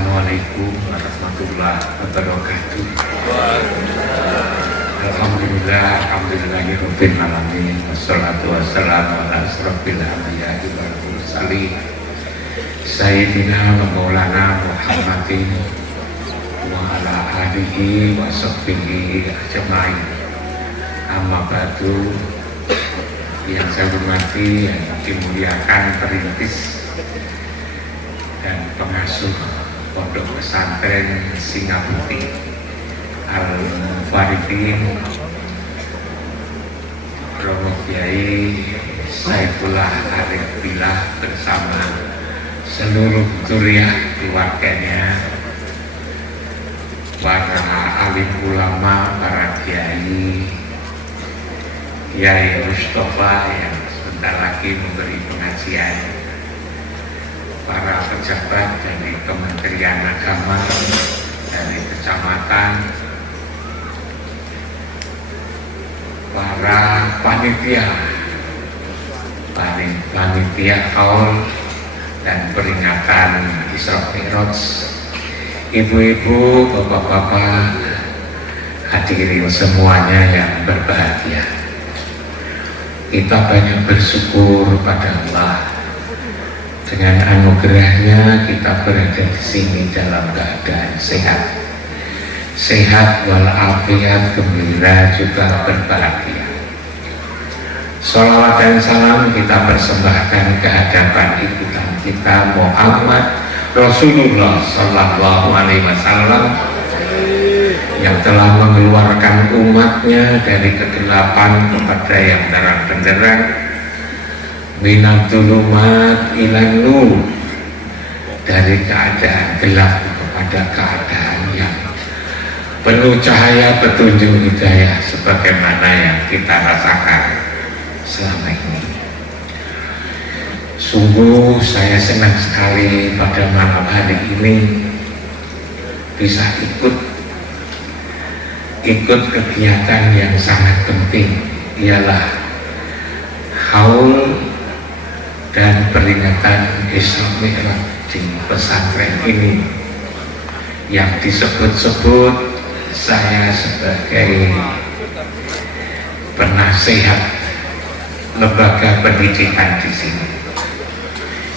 Assalamualaikum warahmatullahi wabarakatuh. Alhamdulillahirabbil alamin wassalatu wassalamu ala asrofil anbiya'i wal mursalin sayyidina wa maulana Muhammadin wa ala alihi wa sahbihi ajmain. Amma ba'du. Yang saya hormati, yang dimuliakan perintis dan pengasuh Pondok Pesantren Singapura Al-Mufaridin Romo Kiai Saifullah Arif Billah bersama seluruh zuriat keluarganya, para alim ulama, para kiai, Kiai Mustafa yang sebentar lagi memberi pengajian, para pejabat dari Kementerian Agama, dari kecamatan, para panitia haul dan peringatan Isra Mi'raj, ibu-ibu, bapak-bapak, hadirin semuanya yang berbahagia. Kita banyak bersyukur pada Allah. Dengan anugerahnya kita berada di sini dalam keadaan sehat, walafiat, gembira, juga berbahagia. Sholawat dan salam kita persembahkan ke hadapan ikutan kita Muhammad Rasulullah Sallallahu Alaihi Wasallam yang telah mengeluarkan umatnya dari kegelapan kepada yang terang benderang, minadzulumat ilan nur, dari keadaan gelap kepada keadaan yang penuh cahaya petunjuk hidayah sebagaimana yang kita rasakan selama ini. Sungguh saya senang sekali pada malam hari ini bisa ikut kegiatan yang sangat penting, ialah haul dan peringatan Isra Mi'raj di pesantren ini yang disebut-sebut saya sebagai penasehat lembaga pendidikan di sini.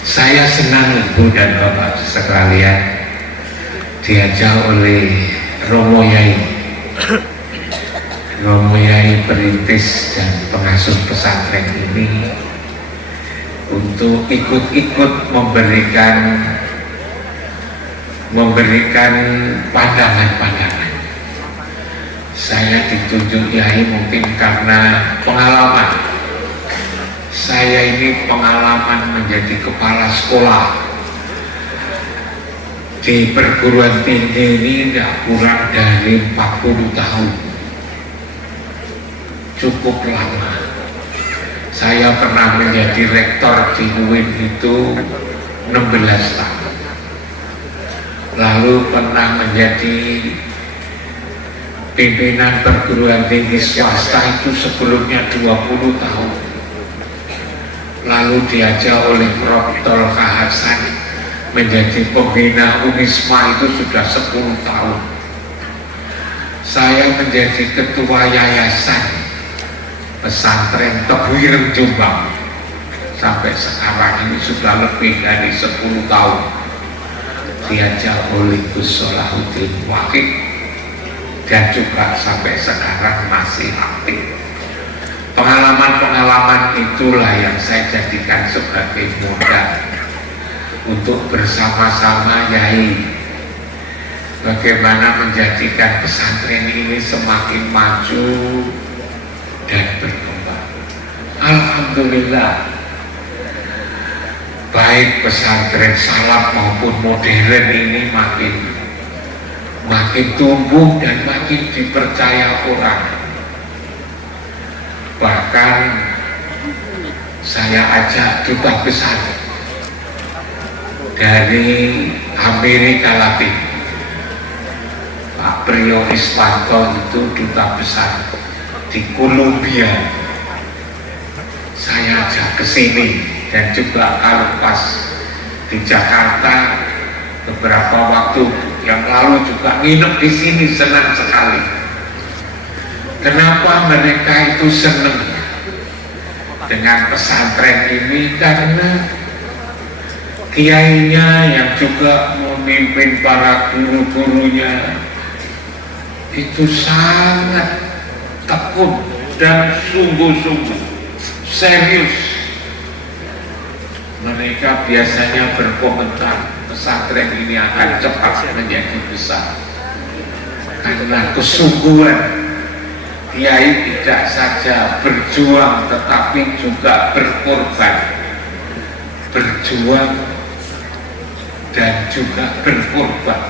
Saya senang Ibu dan Bapak sekalian diajak oleh Romo Yai perintis dan pengasuh pesantren ini untuk ikut memberikan pandangan-pandangan. Saya ditunjuk Yai mungkin karena pengalaman. Saya ini pengalaman menjadi kepala sekolah di perguruan tinggi ini tidak kurang dari 40 tahun. Cukup lama. Saya pernah menjadi rektor di UIN itu 16 tahun. Lalu pernah menjadi pimpinan perguruan tinggi swasta itu sebelumnya 20 tahun. Lalu diajak oleh Prof. Tolka Hasan menjadi pembina Unisma itu sudah 10 tahun. Saya menjadi ketua yayasan pesantren Tebuireng Jombang sampai sekarang ini sudah lebih dari 10 tahun. Diajak oleh Gus Solahuddin Waqid dan juga sampai sekarang masih aktif. Pengalaman-pengalaman itulah yang saya jadikan sebagai modal untuk bersama-sama Yai bagaimana menjadikan pesantren ini semakin maju dan berkembang. Alhamdulillah, baik pesantren salaf maupun modern ini makin tumbuh dan makin dipercaya orang. Bahkan saya ajak duta besar dari Amerika Latin, Pak Priyo Iswanto, itu duta besar di Kolombia. Saya ajak ke sini, dan juga kalau pas di Jakarta ke beberapa waktu yang lalu juga nginep di sini, senang sekali. Kenapa mereka itu senang dengan pesantren ini? Karena kiainya yang juga memimpin para guru-gurunya itu sangat tekun dan sungguh-sungguh serius. Mereka biasanya berkomentar pesantren ini akan cepat menjadi besar karena kesungguhan kiai tidak saja berjuang tetapi juga berkorban, berjuang dan juga berkorban,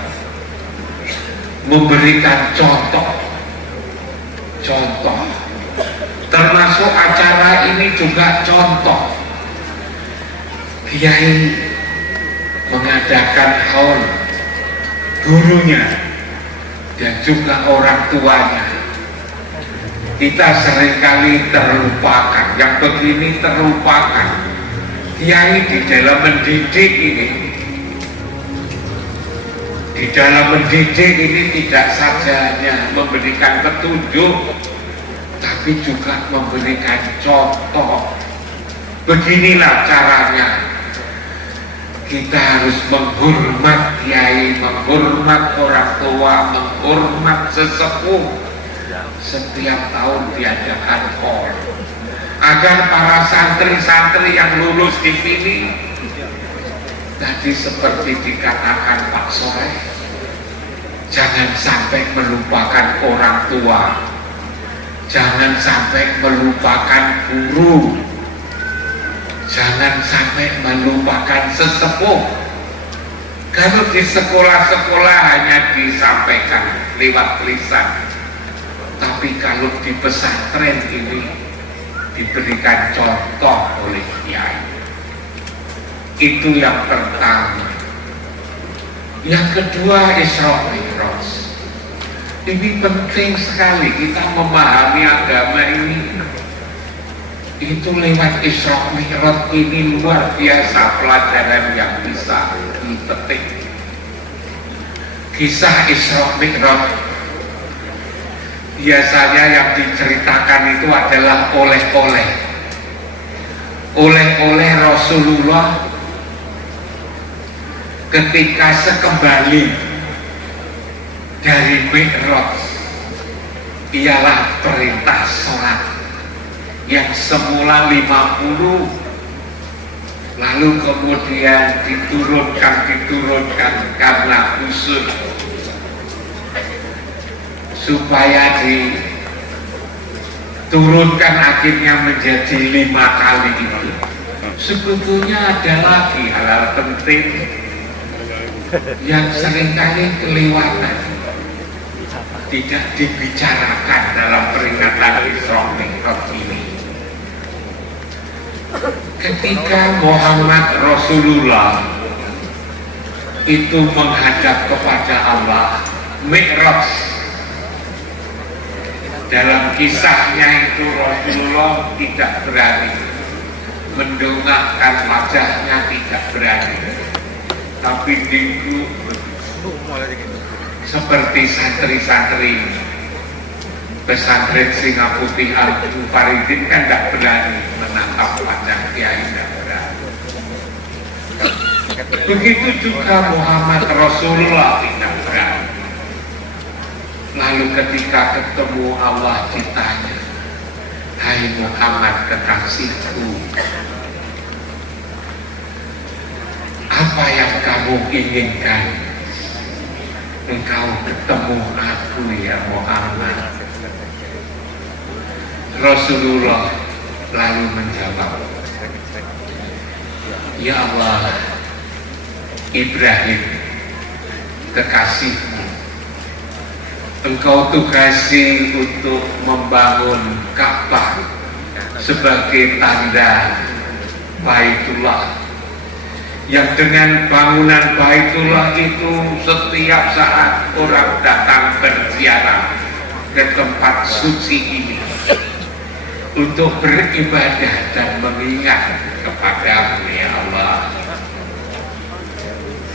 memberikan contoh termasuk acara ini juga contoh. Kiai mengadakan haul gurunya dan juga orang tuanya. Kita seringkali terlupakan, yang begini terlupakan. Kiai di dalam mendidik ini, tidak saja hanya memberikan petunjuk, tapi juga memberikan contoh. Beginilah caranya. Kita harus menghormat kiai, menghormat orang tua, menghormat sesepuh. Setiap tahun diadakan haul agar para santri-santri yang lulus di sini tadi seperti dikatakan Pak Soleh, jangan sampai melupakan orang tua, jangan sampai melupakan guru, jangan sampai melupakan sesepuh. Kalau di sekolah-sekolah hanya disampaikan lewat lisan, tapi kalau di pesantren ini diberikan contoh oleh kiai. Itu yang pertama. Yang kedua, Isra Mi'raj. Ini penting sekali kita memahami agama ini. Itu lewat Isra Mi'raj ini luar biasa pelajaran yang bisa dipetik. Kisah Isra Mi'raj biasanya yang diceritakan itu adalah oleh Rasulullah ketika sekembali dari Mi'raj, ialah perintah sholat yang semula 50 lalu kemudian diturunkan karena usul supaya diturunkan akhirnya menjadi 5 kali itu. Sebetulnya ada lagi hal-hal penting yang seringkali kelewatan, tidak dibicarakan dalam peringatan Isra Mi'raj ini. Ketika Muhammad Rasulullah itu menghadap kepada Allah, Mi'raj, dalam kisahnya itu Rasulullah tidak berani mendongakkan wajahnya, tidak berani, tapi duduk seperti santri-santri pesantren Singaputih Al-Faridin kan tidak berani menangkap wajah kiai, tidak berani. Begitu juga Muhammad Rasulullah tidak berani. Lalu ketika ketemu Allah ditanya, hai Muhammad kekasihku, apa yang kamu inginkan? Engkau ketemu aku ya Muhammad. Rasulullah lalu menjawab, ya Allah, Ibrahim kekasihmu, engkau tugasi untuk membangun Ka'bah sebagai tanda Baitullah, yang dengan bangunan Baitullah itu setiap saat orang datang berziarah ke tempat suci ini untuk beribadah dan mengingat kepadamu ya Allah.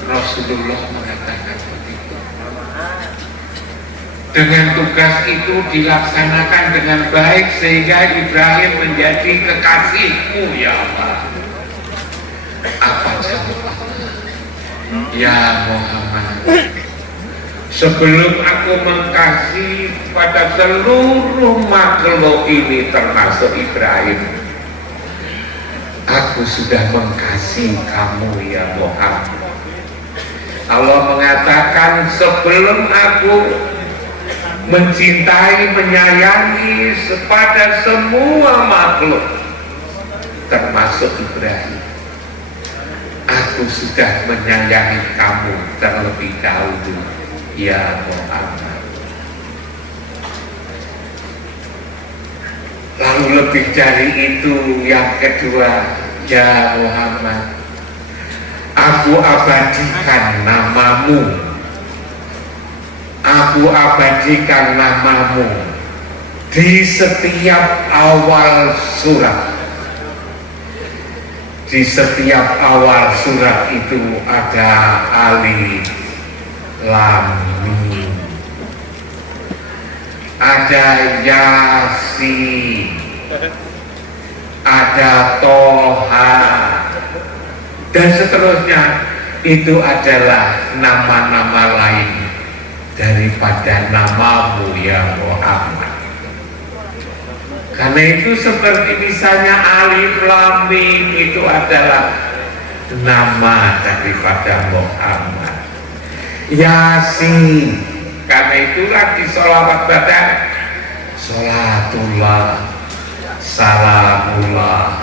Rasulullah mengatakan begitu. Dengan tugas itu dilaksanakan dengan baik sehingga Ibrahim menjadi kekasihmu ya Allah. Apa jawabannya? Ya Muhammad, sebelum aku mengasihi pada seluruh makhluk ini termasuk Ibrahim, aku sudah mengasihi kamu ya Muhammad. Allah mengatakan sebelum aku mencintai, menyayangi kepada semua makhluk termasuk Ibrahim, aku sudah menyayangi kamu terlebih dahulu ya Muhammad. Lalu lebih dari itu yang kedua, ya Muhammad, aku abadikan namamu. Aku abadikan namamu di setiap awal surat. Di setiap awal surat itu ada alif, lam, mim, ada yasin, ada toha, dan seterusnya. Itu adalah nama-nama lain daripada namamu ya Muhammad. Karena itu seperti misalnya alif lam mim itu adalah nama daripada Muhammad. Yasin, karena itulah di sholawat badan, sholatullah salamullah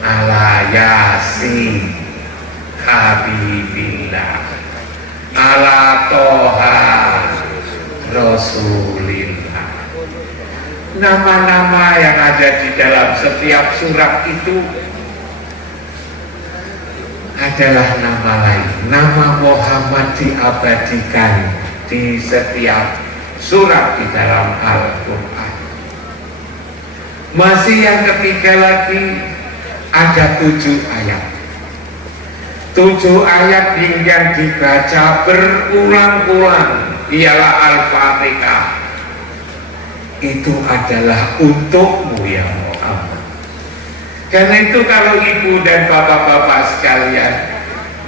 ala yasin habibillah ala toha rasulillah. Nama-nama yang ada di dalam setiap surat itu adalah nama lain. Nama Muhammad diabadikan di setiap surat di dalam Al-Quran. Masih yang ketiga lagi, ada 7 ayat. 7 ayat yang dibaca berulang-ulang ialah Al-Fatihah. Itu adalah untukmu ya Muhammad. Karena itu kalau ibu dan bapak-bapak sekalian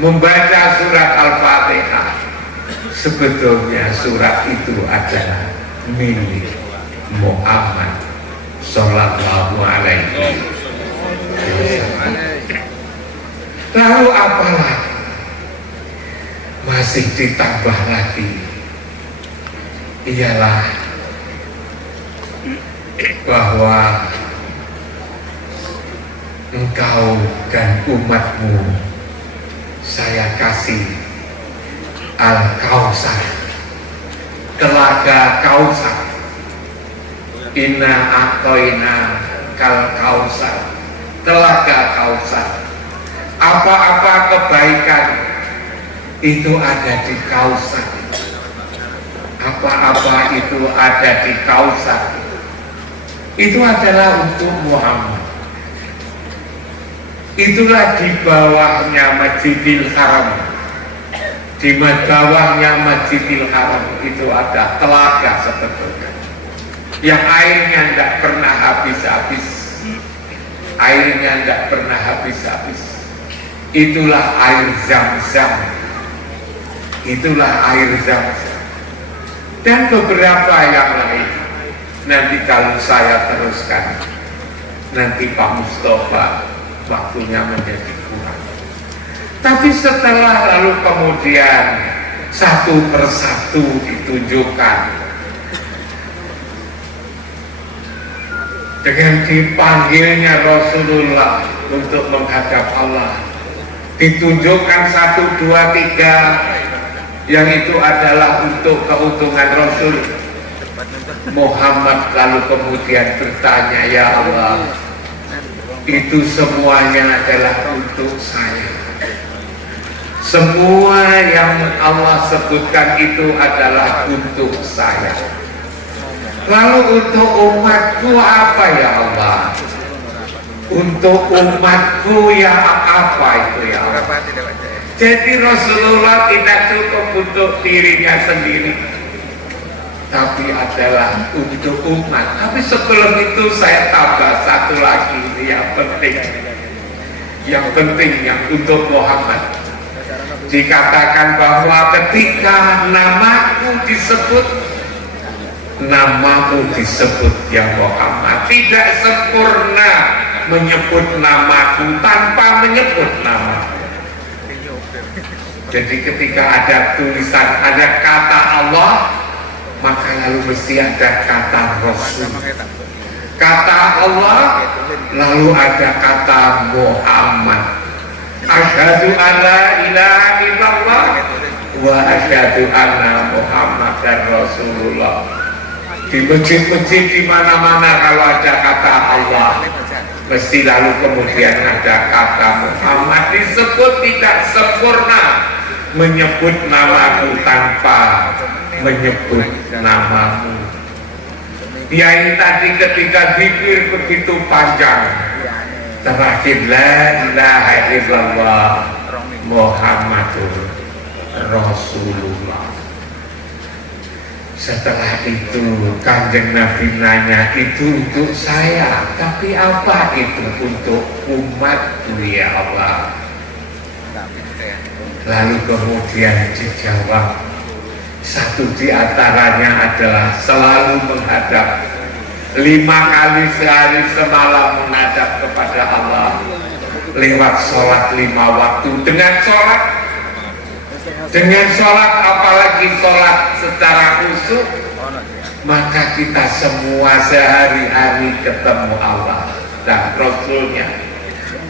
membaca surat Al-Fatihah, sebetulnya surat itu adalah milik Muhammad sallallahu alaihi wasallam. Lalu apalagi? Masih ditambah lagi, ialah bahwa engkau dan umatmu saya kasih Al-Kausar, telaga Kausar. Inna a'toina kal Kausar, telaga Kausar. Apa-apa kebaikan itu ada di Kausar. Apa-apa itu ada di Kausar. Itu adalah untuk Muhammad. Itulah di bawahnya Masjidil Haram. Di bawahnya Masjidil Haram itu ada telaga sebetulnya, yang airnya tidak pernah habis-habis. Airnya tidak pernah habis-habis. Itulah air Zam-Zam. Itulah air Zam-Zam. Dan beberapa yang lain. Nanti kalau saya teruskan, nanti Pak Mustafa waktunya menjadi kurang. Tapi setelah lalu kemudian satu persatu ditunjukkan dengan dipanggilnya Rasulullah untuk menghadap Allah, ditunjukkan 1, 2, 3 yang itu adalah untuk keuntungan Rasul Muhammad. Lalu kemudian bertanya, ya Allah, itu semuanya adalah untuk saya. Semua yang Allah sebutkan itu adalah untuk saya. Lalu untuk umatku apa ya Allah? Untuk umatku ya apa itu ya Allah? Jadi Rasulullah tidak cukup untuk dirinya sendiri, tapi adalah untuk umat. Tapi sebelum itu saya tambah satu lagi yang penting, yang untuk Muhammad. Dikatakan bahwa ketika namamu disebut ya Muhammad, tidak sempurna menyebut namaku tanpa menyebut namamu. Jadi ketika ada tulisan, ada kata Allah, maka lalu mesti ada kata Rasul. Kata Allah, lalu ada kata Muhammad. Asyhadu alla ilaha illallah wa asyhadu anna Muhammadar Rasulullah. Di masjid-masjid di mana-mana kalau ada kata Allah, mesti lalu kemudian ada kata Muhammad. Disebut tidak sempurna menyebut namaku tanpa menyebut namamu. Dia ini tadi ketika zikir begitu panjang, terakhir la ilaha illallah Muhammadur Rasulullah. Setelah itu Kanjeng Nabi nanya, itu untuk saya, tapi apa itu untuk umatku ya Allah? Lalu kemudian dijawab, satu di antaranya adalah selalu menghadap 5 kali sehari semalam menghadap kepada Allah lewat sholat 5 waktu. Dengan sholat apalagi sholat secara khusyuk, maka kita semua sehari-hari ketemu Allah dan Rasulnya.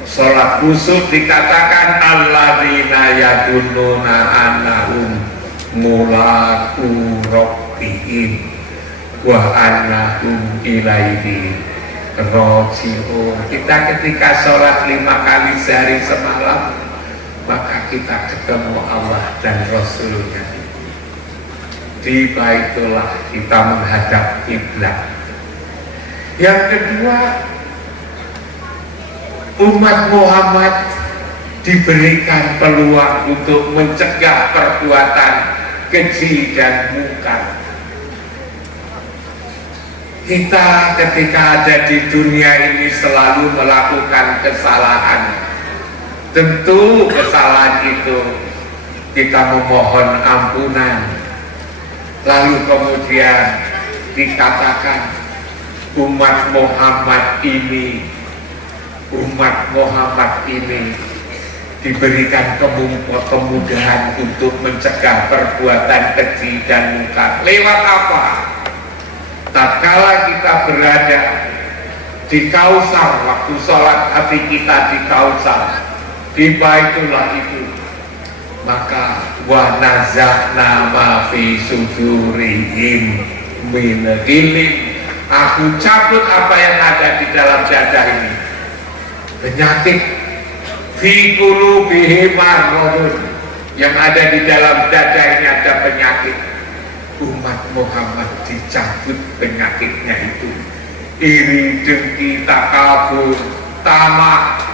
Sholat khusyuk dikatakan alladzina yadunnuna annahum mulaqu rabbihim wa annahum ilaihi raji'un. Kita ketika sholat 5 kali sehari semalam, maka kita ketemu Allah dan Rasulnya. Di Baitullah kita menghadap kiblat. Yang kedua, umat Muhammad diberikan peluang untuk mencegah perbuatan keji dan mungkar. Kita ketika ada di dunia ini selalu melakukan kesalahan. Tentu kesalahan itu kita memohon ampunan. Lalu kemudian dikatakan umat Muhammad ini diberikan kemudahan untuk mencegah perbuatan keji dan mungkar. Lewat apa? Tatkala kita berada di Kausar, waktu sholat hati kita di Kausar, di Baitullah itu, maka wa nazakna ma fi sudurihim min ghillin, aku cabut apa yang ada di dalam dada ini, penyakit fi qulubihim maradun, yang ada di dalam dada ini ada penyakit. Umat Muhammad dicabut penyakitnya itu, iri, dengki, takabur, tamak,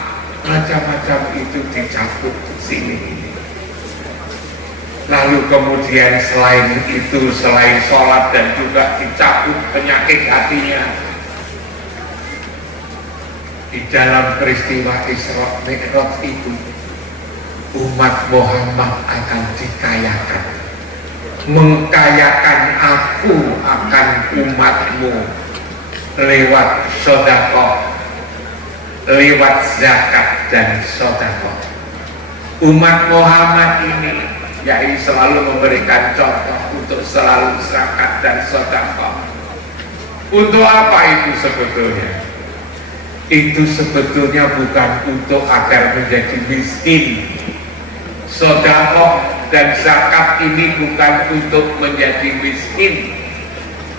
macam-macam itu dicabut di sini. Lalu kemudian selain itu, selain sholat dan juga dicabut penyakit hatinya. Di dalam peristiwa Isra Mi'raj itu, umat Muhammad akan dikayakan, mengkayakan aku akan umatmu lewat sedekah, lewat zakat dan sedekah. Umat Muhammad ini yaitu selalu memberikan contoh untuk selalu zakat dan sedekah. Untuk apa itu sebetulnya? Itu sebetulnya bukan untuk agar menjadi miskin. Sedekah dan zakat ini bukan untuk menjadi miskin,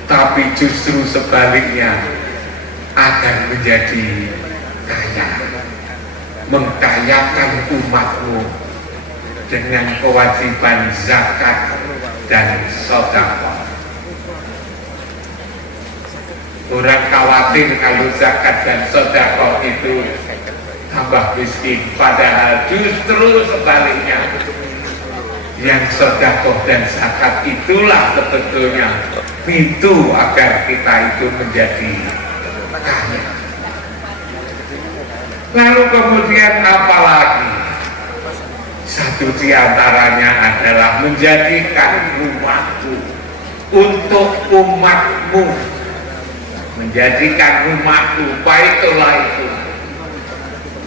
tapi justru sebaliknya akan menjadi kaya, mengkayakan umatmu dengan kewajiban zakat dan sedekah. Orang khawatir kalau zakat dan sedekah itu tambah miskin. Padahal justru sebaliknya, yang sedekah dan zakat itulah sebetulnya pintu agar kita itu menjadi kaya. Lalu kemudian apalagi? Satu di antaranya adalah menjadikan rumahku untuk umatmu, menjadikan rumahku, baiklah itu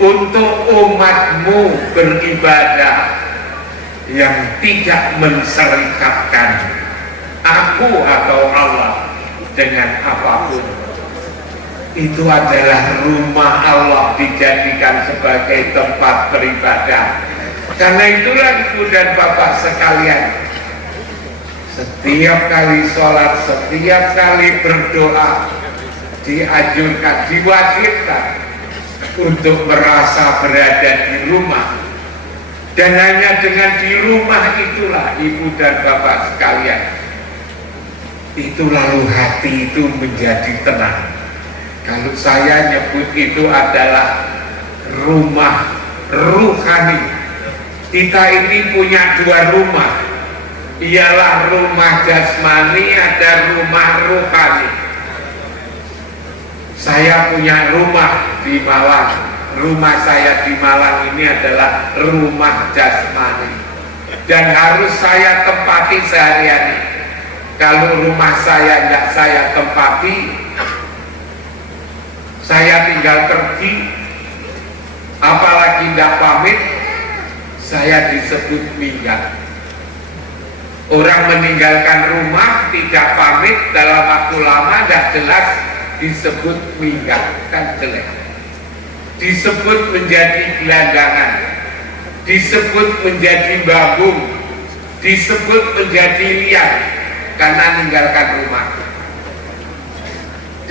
untuk umatmu beribadah yang tidak menserikatkan aku atau Allah dengan apapun. Itu adalah rumah Allah dijadikan sebagai tempat beribadah. Karena itulah ibu dan bapak sekalian, setiap kali sholat, setiap kali berdoa dianjurkan, diwajibkan untuk merasa berada di rumah. Dan hanya dengan di rumah itulah ibu dan bapak sekalian, itu lalu hati itu menjadi tenang. Kalau saya nyebut itu adalah rumah ruhani. Kita ini punya dua rumah, ialah rumah jasmani, ada rumah ruhani. Saya punya rumah di Malang. Rumah saya di Malang ini adalah rumah jasmani dan harus saya tempati sehari-hari. Kalau rumah saya tidak saya tempati, saya tinggal pergi, apalagi tidak pamit, saya disebut minggat. Orang meninggalkan rumah tidak pamit dalam waktu lama tidak jelas disebut minggat, kan jelek. Disebut menjadi gelandangan, disebut menjadi babung, disebut menjadi liar karena meninggalkan rumah.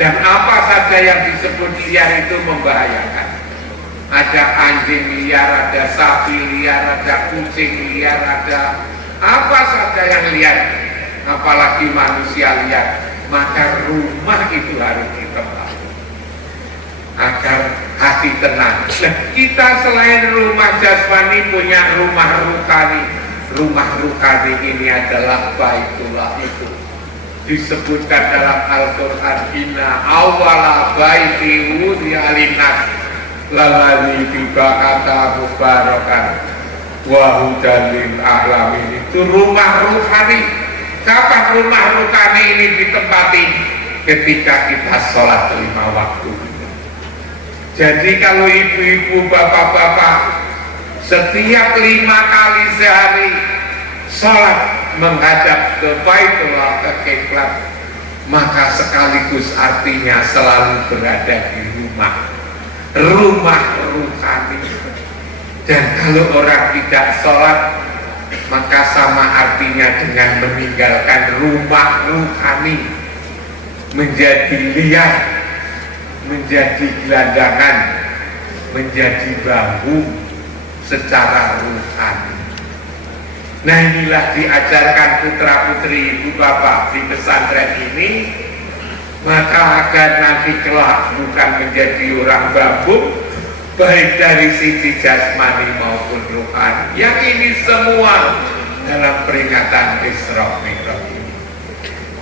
Dan apa saja yang disebut liar itu membahayakan. Ada anjing liar, ada sapi liar, ada kucing liar, ada apa saja yang liar, apalagi manusia liar. Maka rumah itu harus ditempati agar hati tenang. Nah, kita selain rumah jasmani punya rumah ruhani. Rumah ruhani ini adalah baitullah itu. Disebutkan dalam Al-Quran, inna awwala baiti wudi'a linnas lalladzi bibakata mubarakan wa hudan lil alamin. Itu rumah ruhani. Kapan rumah ruhani ini ditempati? Ketika kita sholat 5 waktu. Jadi kalau ibu-ibu, bapak-bapak setiap 5 kali sehari sholat menghadap ke Baitullah, ke kiblat, maka sekaligus artinya selalu berada di rumah ruhani. Dan kalau orang tidak sholat, maka sama artinya dengan meninggalkan rumah ruhani, menjadi liar, menjadi gelandangan, menjadi bambu secara ruhani. Nah, inilah diajarkan putra putri ibu bapak di pesantren ini, maka agar nanti kelak bukan menjadi orang bambu, baik dari sisi jasmani maupun ruhani. Yang ini semua dalam peringatan Isra Mi'raj ini.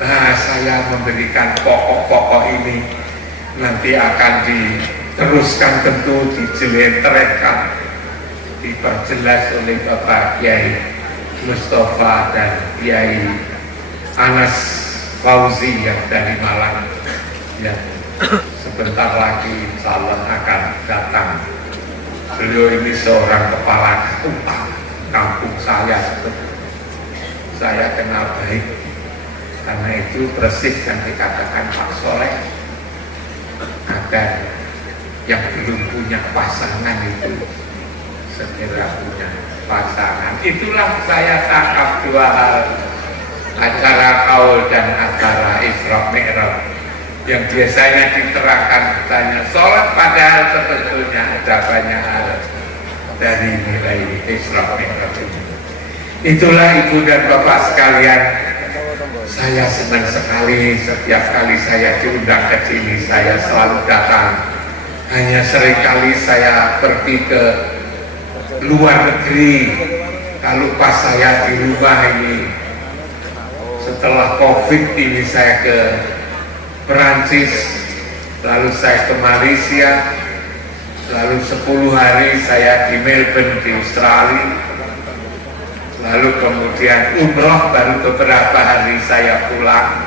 Nah, saya memberikan pokok-pokok ini, nanti akan diteruskan tentu dijelentrehkan, diperjelas oleh Bapak Kiai Mustafa dan Kiai Anas Fauzi yang dari Malang, yang sebentar lagi insya Allah akan datang. Beliau ini seorang kepala kampung saya kenal baik, karena itu persis yang dikatakan Pak Soleh, agar yang belum punya pasangan itu segera punya pasangan. Itulah saya tangkap 2 hal, acara kaul dan acara Isra Mi'raj, yang biasanya diterangkan tanya sholat, padahal sebetulnya ada banyak hal dari nilai Isra Mi'raj ini. Itulah ibu dan bapak sekalian, saya senang sekali setiap kali saya diundang ke sini, saya selalu datang Hanya seringkali saya pergi ke luar negeri. Kalau pas saya di rumah ini, setelah COVID ini saya ke Perancis, lalu saya ke Malaysia, lalu 10 hari saya di Melbourne di Australia, lalu kemudian umroh, baru beberapa hari saya pulang.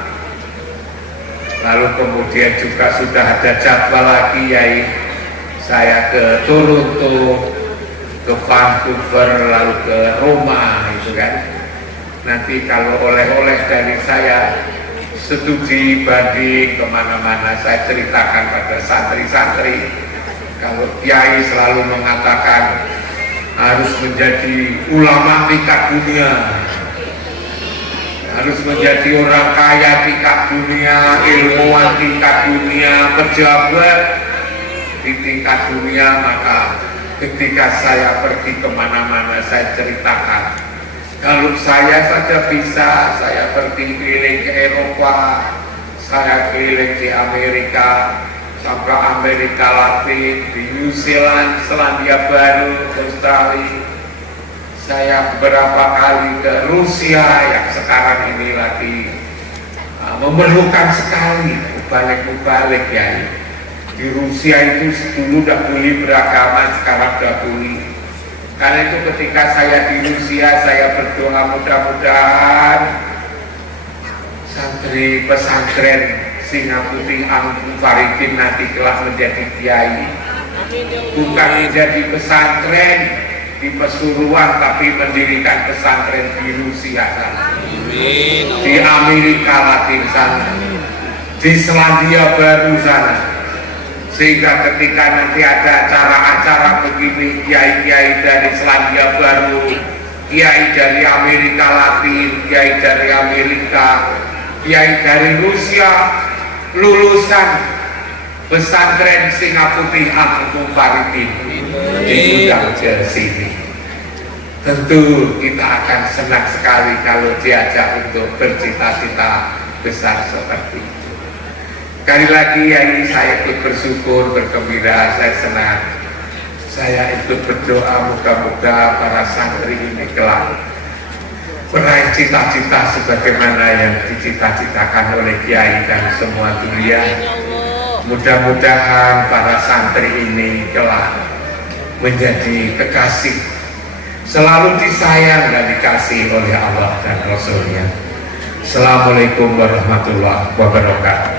Lalu kemudian juga sudah ada jadwal lagi, yaitu saya ke Toronto, ke Vancouver, lalu ke Roma, itu kan. Nanti kalau oleh-oleh dari saya, studi banding kemana-mana, saya ceritakan pada santri-santri. Kalau kiai selalu mengatakan harus menjadi ulama tingkat dunia, harus menjadi orang kaya tingkat dunia, ilmuwan tingkat dunia, pejabat di tingkat dunia. Maka ketika saya pergi kemana-mana, saya ceritakan, kalau saya saja bisa, saya pergi keliling ke Eropa, saya keliling di Amerika, sampai Amerika Latin, di New Zealand, Selandia Baru, Australia. Saya beberapa kali ke Rusia yang sekarang ini lagi memerlukan sekali mubalik ya. Di Rusia itu dulu tidak boleh beragama, sekarang sudah boleh. Karena itu ketika saya di Rusia, saya berdoa mudah-mudahan santri pesantren Singapura Angku Faridin nanti kelak menjadi kiai, bukan menjadi pesantren di Pesuruan, tapi mendirikan pesantren di Rusia sana, di Amerika Latin sana, di Selandia Baru sana, sehingga ketika nanti ada acara-acara begini, kiai-kiai dari Selandia Baru, kiai dari Amerika Latin, kiai dari Amerika, kiai dari Rusia, lulusan pesantren Singapura Angku Faridin diundang ke sini. Tentu kita akan senang sekali kalau diajak untuk bercita-cita besar seperti itu. Sekali lagi ya, ini saya ikut bersyukur, bergembira, saya senang. Saya ikut berdoa moga-moga para santri ini kelak meraih cita-cita sebagaimana yang dicita-citakan oleh kiai dan semua dunia. Mudah-mudahan para santri ini kelak menjadi kekasih, selalu disayang dan dikasih oleh Allah dan Rasulnya. Assalamualaikum warahmatullahi wabarakatuh.